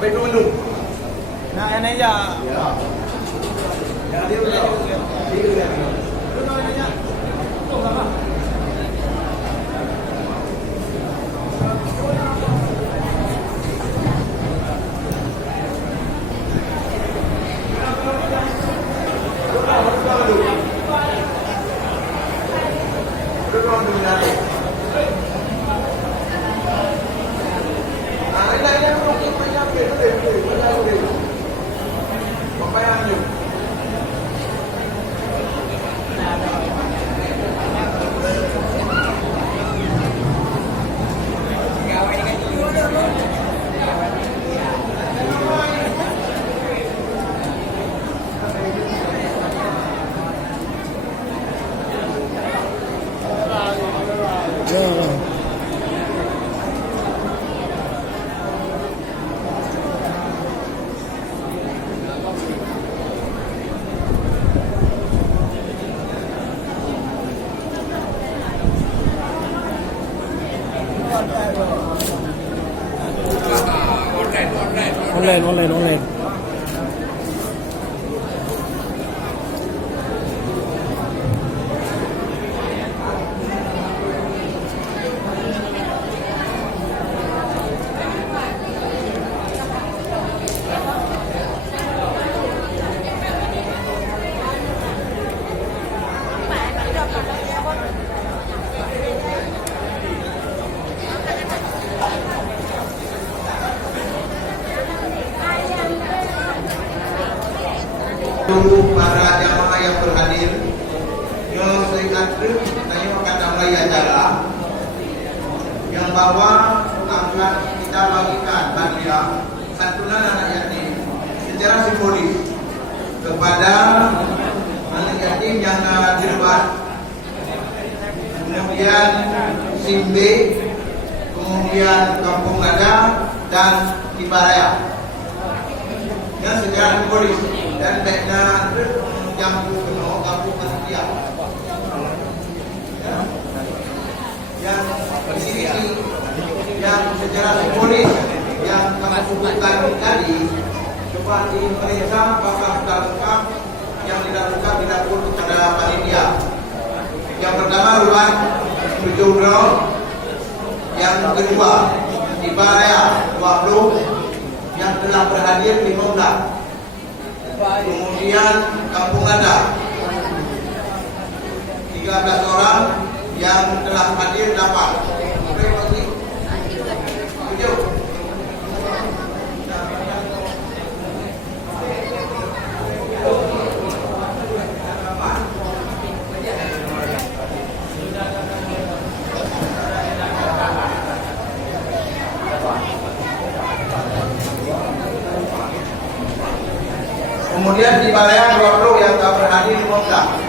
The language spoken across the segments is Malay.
Sampai tu mendung. Nak yang aja. Ya. Ya dia boleh. Dia boleh. Tu nak aja. Tu apa? Online. Para jamaah yang berhadir, yang saya kata tanya kata mulai acara yang bawa akan kita bagikan hadiah santunan anak yatim secara simbolis kepada anak yatim yang dirawat, kemudian Simbe, kemudian Kampung Gada dan Kibaraya yang secara simbolis. Dan baiknya yang penuh kampung Kesia yang di sini yang secara simbolis yang kami sebutkan tadi coba diperiksa apakah sudah lengkap, yang tidak lengkap didapur kepada panitia. Yang pertama Ruan Bujumro, yang kedua di Baraya 20, yang telah berhadir 15. Kemudian Kampung Gada 13 orang, yang telah hadir 8. Terima kasih. Kemudian di Balaya 20 yang tak berhadir 15.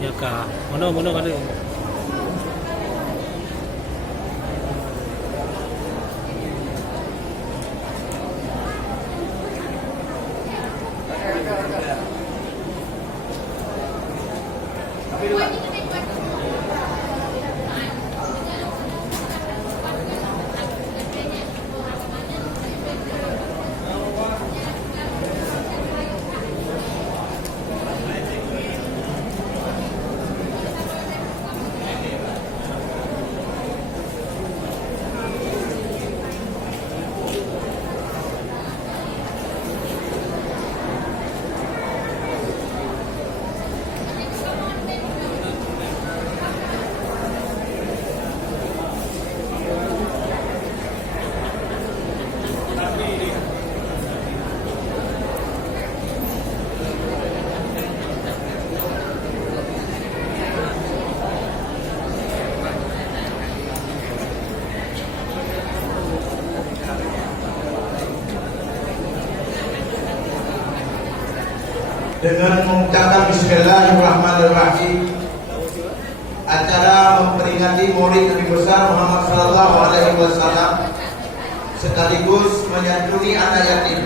Ya kah? Mana ada? dengan mengucapkan Bismillahirrahmanirrahim. Acara memperingati Maulid Nabi besar Muhammad sallallahu alaihi wasallam sekaligus menyantuni anak yatim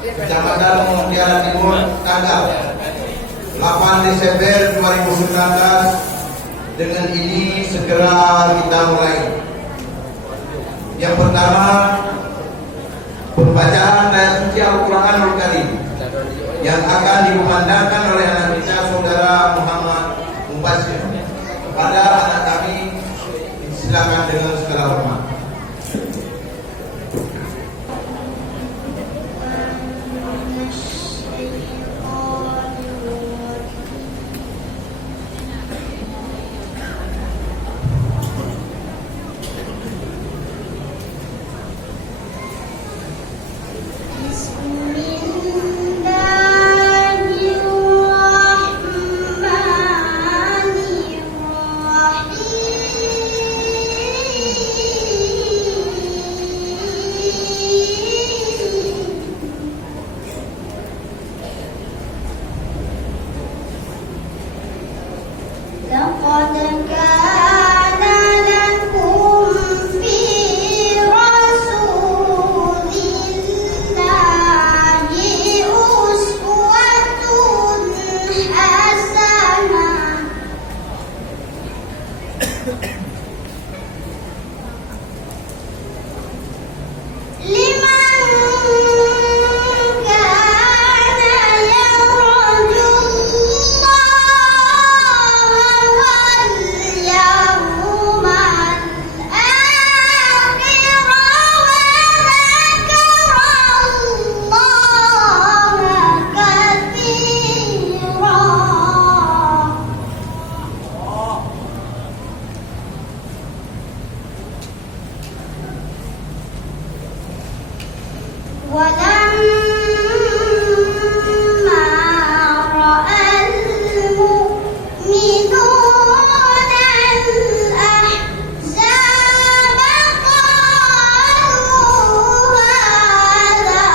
Kecamatan Mutiara Timur tanggal 8 Desember 2019. Dengan ini segera kita mulai. Yang pertama, pembacaan ayat suci Al-Quranul Karim yang akan dikumandangkan oleh anak kita saudara Muhammad Mubashir. Kepada anak kami, silakan dengan segala hormat. لقد كان لكم في رسول الله أسوة حسنة لمن كان يرجو واليوم الآخر وذكر الله كثيرا. ولما رأى المؤمنون الأحزاب قالوا هذا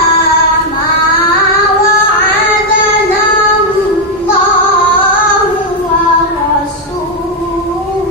ما وعدنا الله ورسوله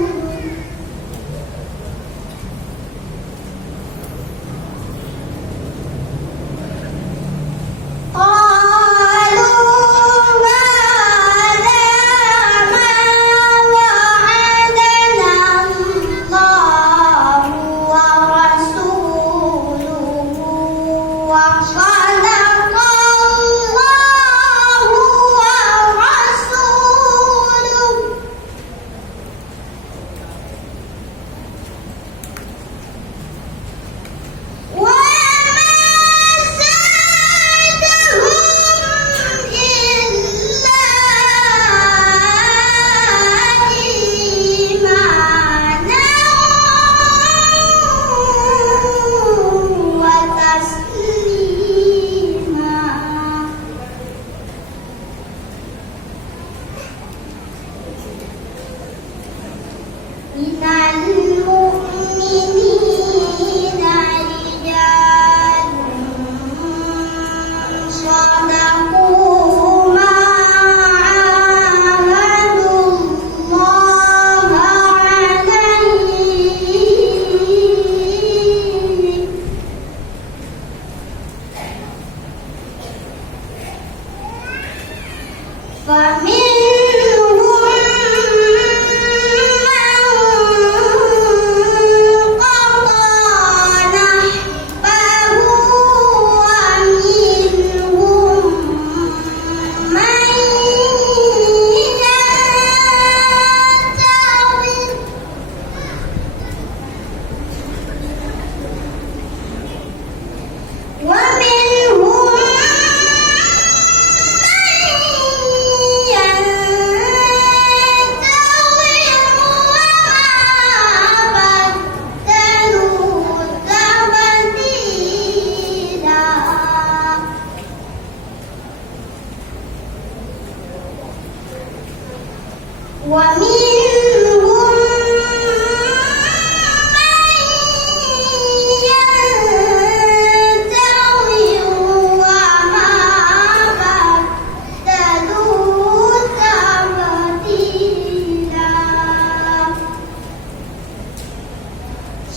فمنهم من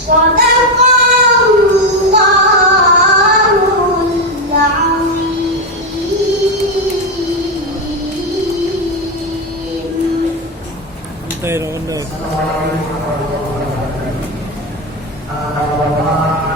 صدق الله العظيم. Online.